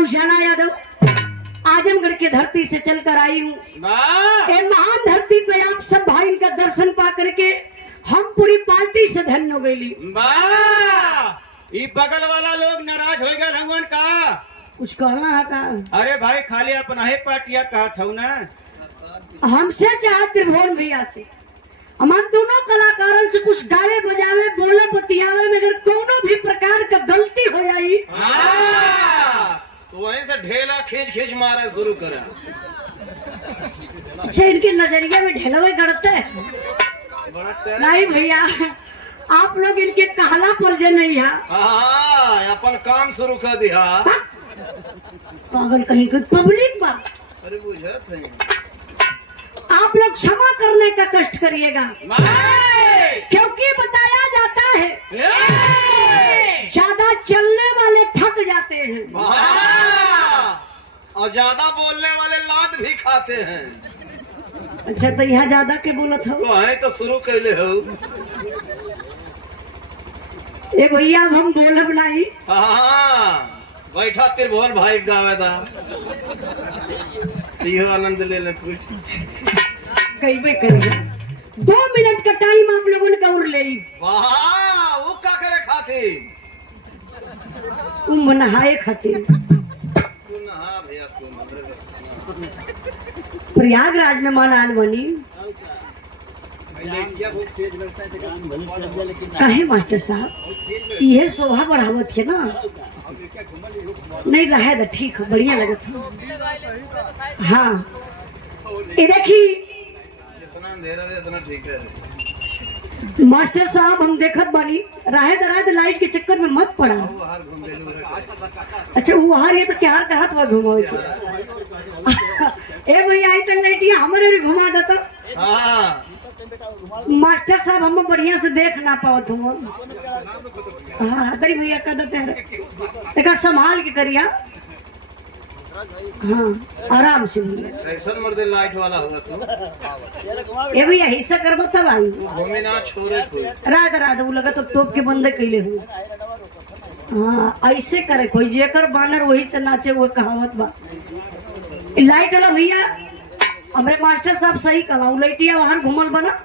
गौशाला यादव आजमगढ़ की धरती से चलकर आई हूँ। ये महान धरती पे आप सब भाई का दर्शन पा करके हम पूरी पार्टी से धन्य हो गई। बगल वाला लोग नाराज हो गए हवन का कुछ कहना है का? अरे भाई खाली अपना ही पार्टिया कहा था ना। हमसे चाहे त्रिभुवन भैया से हम दोनों कलाकारों से कुछ गावे बजावे बोले बतियावे में अगर कोनो भी प्रकार का गलती हो जाई तो वहीं से ढेला खींच खींच मारे शुरू करा। अच्छा इनके नजरिए में ढेलवे करते नहीं भैया, आप लोग इनके कहला पर जे नहीं है अपन काम शुरू कर दिया। पागल कहीं कोई पब्लिक बा। अरे बुझत है आप लोग क्षमा करने का कष्ट करिएगा क्योंकि बताया जाता है ज्यादा चलने वाले थक जाते हैं और ज्यादा बोलने वाले लात भी खाते हैं। अच्छा तो यहाँ ज्यादा के बोलत हो तो है तो शुरू कैले हो। ए भैया हम बोलब नहीं। बैठा त्रिभुवन भाई गावेदा यो आनंद ले ले कुछ कहीं करेगा। 2 मिनट का टाइम आप लोगों ने कवर ले ली। वाह वो क्या करे खाती नहाए खातिर तू नहा भैया तू प्रयागराज में मन आल बनी काहे मास्टर साहब ये शोभा बढ़ावत है ना। नहीं रहे तो ठीक है बढ़िया लगत हो। हाँ ये देखी जितना अंधेरा है उतना ठीक है। मास्टर साहब हम देखत बानी राहे दराहे लाइट के चक्कर में मत पड़ा। अच्छा वो हार ये तो क्या हार कहा था घुमाओ ए भैया आई तो लाइटिया हमारे भी घुमा देता। मास्टर साहब हम बढ़िया से देख ना पावत हूँ। हाँ तरी भैया कह देते हैं देखा संभाल के करिया। हाँ आराम से ऐसा मर्दे लाइट वाला हुआ तो ये भैया हिस्सा करबो तब आई घूमे ना छोड़े कोई रात रात वो लगा तो टोप के बंदे कैले हुए। हाँ ऐसे करे कोई जेकर बानर वही से नाचे वो कहावत बा। लाइट वाला भैया हमारे मास्टर साहब सही कहा लाइटिया बाहर घूमल बना।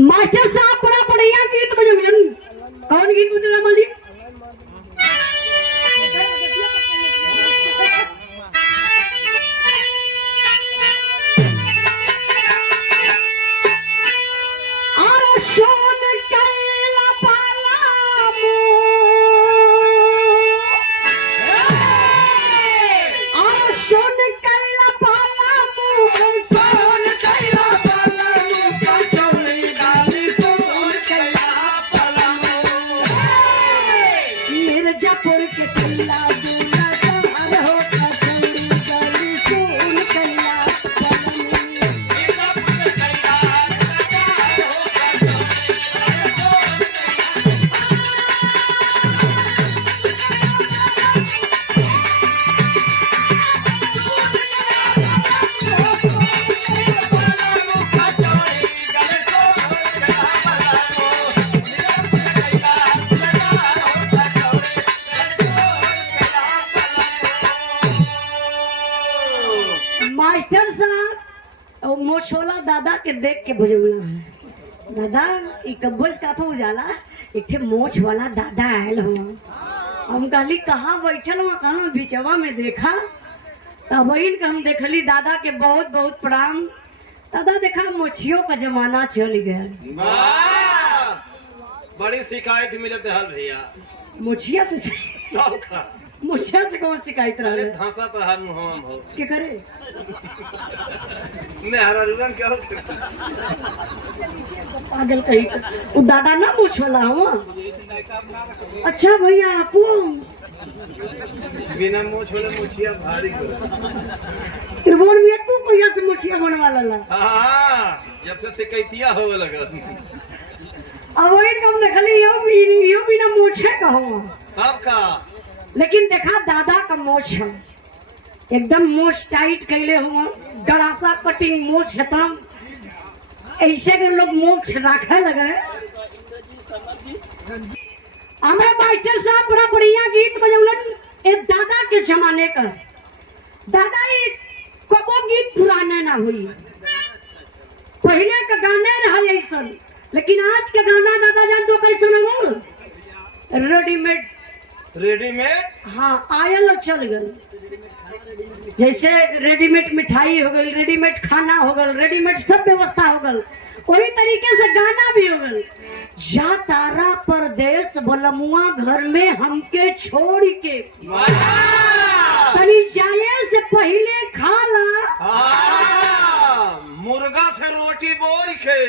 मास्टर साहब बड़ा बढ़िया गीत बजावन। कौन गीत बजाना मल्ली? अरे सोन कैला पालामू अरे सोन कैला पालामू सोन कैला मिर्जापुर के चिल्ला दूल्हा जवान हो कचौड़ी गली सोन कल्ला मास्टर साहब मोछोला दादा के देख के बुझुला है दादा ई कब्बस का तो उजाला एक ठे मोछ वाला दादा आयल हो। हम कहली कहाँ बैठल वहाँ कहाँ बिचवा में देखा तब इनका हम देखली दादा के बहुत बहुत प्रणाम। दादा देखा मोछियों का जमाना चल गया। वाह! बड़ी शिकायत मिलत हल भैया। मोछिया से तब का मोछिया से कौन शिकायत अरे रहे धांसा तरह मुंह हो के करे मैं हरा रुगन क्या हो पागल कहीं का। वो दादा ना मोछ वाला हुआ। अच्छा भैया आपू बिना मोछ वाले मुछिया भारी कर। त्रिभुवन में तू कहिया से मोछिया बनवा ला। हाँ जब से शिकायतिया हो लगा। अब वही कम देखली यो बिना मोछे कहूँ। तब का लेकिन देखा दादा का मोछ है एकदम मोछ टाइट कैले हुआ गड़ासा कटिंग मोछ खत्म ऐसे भी लोग मोछ रखे लगे। हमारे मास्टर साहब बड़ा बढ़िया गीत बजौलन ए दादा के जमाने का। दादा ये कबो गीत पुराने ना हुई पहले का गाने रहा ऐसा लेकिन आज का गाना दादा जान तो कैसा ना हो रेडीमेड रेडीमेड। हाँ आयल चल गल जैसे रेडीमेड मिठाई हो गई रेडीमेड खाना हो गल रेडीमेड सब व्यवस्था हो गल वही तरीके से गाना भी हो गल। जा तारा परदेश बलमुआ घर में हमके छोड़ के तनी जाए से पहले खा ला। मुर्गा से रोटी बोर के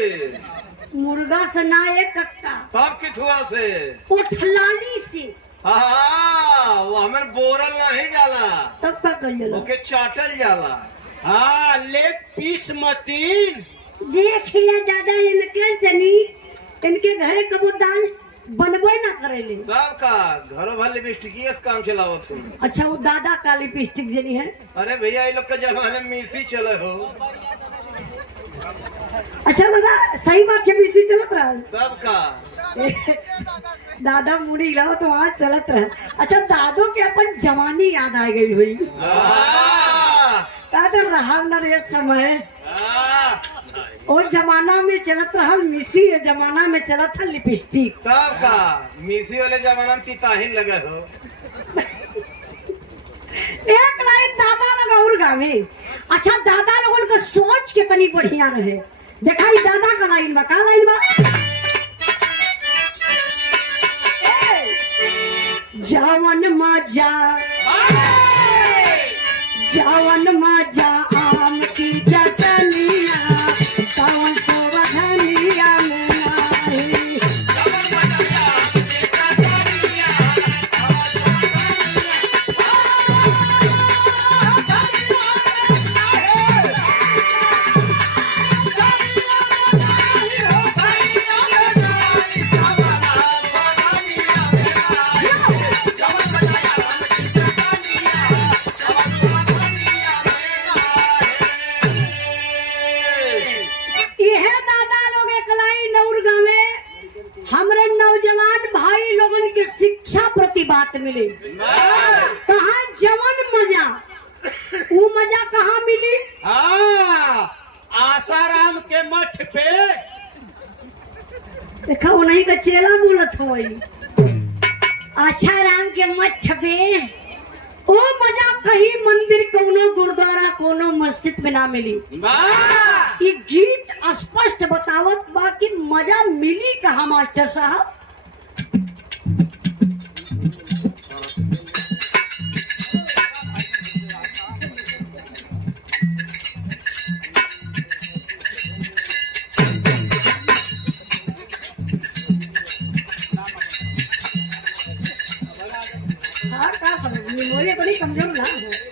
मुर्गा से ना एक कक्का तब किथुआ से उठलानी से हाँ वो हमें बोरल नहीं जाला तब का कल जाला ओके चाटल जाला। हाँ लेग पीस मतीन देख लिया दादा इनके तनी इनके घरे कबो दाल बनबे ना करेले। तब का घरों भर लिपस्टिक काम चलावत हो। अच्छा वो दादा का लिपस्टिक जनी है। अरे भैया ये लोग के जमाने में मिसी चले हो। अच्छा दादा सही बात है मिसी चलत रहा तब का दादा मुड़ी लाओ तो वहाँ चलत रहा। अच्छा दादो के अपन जवानी याद आ गई हुई दादा रहा न रे समय और जमाना में चलत रहा मिसी ये जमाना में चलत था लिपस्टिक। तब का मिसी वाले जमाना में तिताहिन लगे हो। एक लाइन दादा लगा और गावे। अच्छा दादा लोगों का सोच के तनी बढ़िया रहे देखा ही दादा का लाइन बा का लाइन बा जवन मजा आम की चटनिया कौन सो बधनिया में नाही। हमरे नौजवान भाई लोगन की शिक्षा प्रति बात मिली। कहाँ जवन मजा वो मजा कहाँ मिली। आसाराम के मठ पे देखा वो नहीं का चेला बोलत हो आसाराम के मठ पे ओ मजा कहीं मंदिर कोनो गुरुद्वारा कोनो मस्जिद में ना मिली। ये गीत स्पष्ट बतावत बा कि मजा मिली कहाँ मास्टर साहब। हाँ का समझ मेमोरी बड़ी कमजोर ना है।